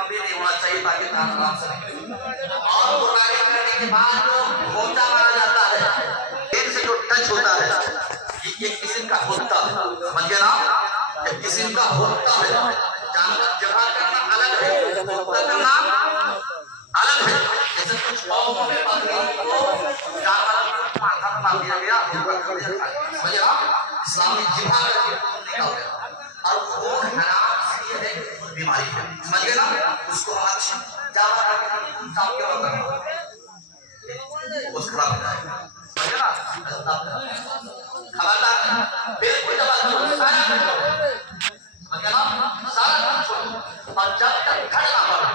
Complete नहीं होना चाहिए ताकि ध्यान आराम से निकले। और बुराई करने के बाद जो होता माना जाता है, दिल से जो टच होता है, ये किस्म का होता है, समझिए ना, ये किस्म का होता है। जानवर जगह करना अलग है, होता करना अलग है। जैसे कुछ कौमों में बकरियों को जानवर माथा पर मार दिया गया, समझिए ना, इस्लामी जिहाद निकाल गया और वो हराम से है कि बीमारी है, समझिए ना, उसको अच्छा ज्यादा काम क्या करना उस खराब हो जाएगा, समझिए ना, खबरदार बिल्कुल समझिए ना, सारा छोड़ो और जब तक खड़ ना पड़े,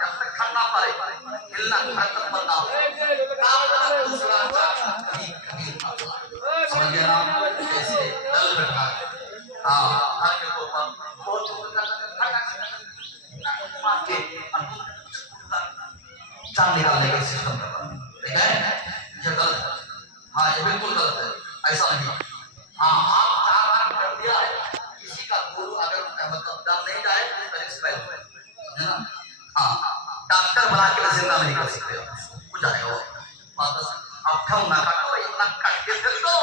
जब तक खड़ ना पड़े हिलना खत्म करना हो काम दूसरा समझिए ना, जैसे दल बैठा है, घर के ऊपर बहुत के जान निकालने का सिस्टम करना, ठीक है, ये गलत है। हाँ, ये बिल्कुल गलत है, ऐसा नहीं। हाँ, आप 4 बार कर दिया है, किसी का गुरु अगर मतलब दम नहीं जाए तो एक्सपायर हो जाए, समझे ना। हाँ, डॉक्टर बना के जिंदा नहीं कर सकते, हो जाएगा वो अब ठम ना काटो, इतना कट के फिर तो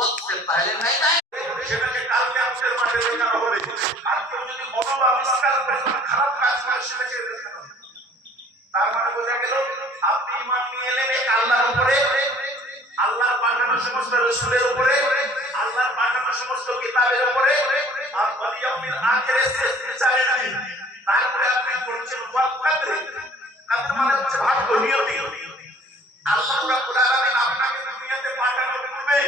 वक्त से पहले नहीं जाए। সেটাকে কালকে আমাদের মাঠে দেখানো হবে, আর কেউ যদি অনব আবিষ্কার করে খারাপ কাজ করে সেটাকে দেখানো হবে। তার মানে বোঝা গেল আপনি ঈমান নিয়ে এলেন এক আল্লাহর উপরে, আল্লাহর পাঠানো সমস্ত রাসূলের উপরে, আল্লাহর পাঠানো সমস্ত কিতাবের উপরে, আর ইয়াউমিল আখিরের শেষ বিচারের দিন। তারপরে আপনি বলছেন ওয়াল কদর, কদর মানে হচ্ছে ভাগ্য, নিয়তি। আল্লাহ রাব্বুল আলামিন আপনাকে দুনিয়াতে পাঠানোর পূর্বে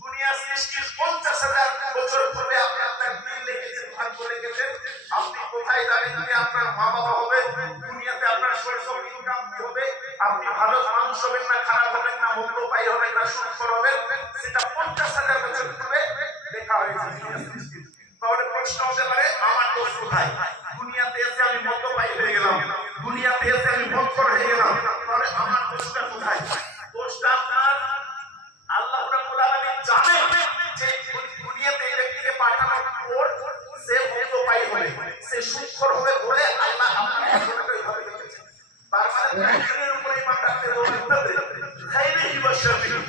দুনিয়া সৃষ্টির 50,000 বছর পূর্বে আপনি আপনার দিন লিখেছেন, ভাগ্য লিখেছেন, আপনি কোথায় যাবেন, কি আপনার মা বাবা হবে, দুনিয়াতে আপনার সোর্স অফ ইনকাম কি হবে, আপনি ভালো মানুষ হবেন না খারাপ হবেন না মধ্যপায়ী হবেন না সুৎখর হবেন, সেটা 50,000 বছর পূর্বে লেখা হয়েছে দুনিয়া সৃষ্টির। তাহলে প্রশ্ন হতে পারে আমার দোষ কোথায়? দুনিয়াতে এসে আমি মধ্যপায়ী হয়ে গেলাম, দুনিয়াতে এসে আমি মধ্যর হয়ে গেলাম, তাহলে আমার দোষটা কোথায়? দোষটা আপনার আল্লাহ রাব্বুল আলামিন জানেন যে দুনিয়াতে এই ব্যক্তিকে পাঠানোর পর সে মধ্যপায়ী হবে, সে সুৎখর হবে বলে আল্লাহ আপনাকে এতটাই ভাবে রেখেছেন। তার মানে দুনিয়ার উপরে ঈমান রাখতে হবে, খাইরিহি ওয়া শাররিহি,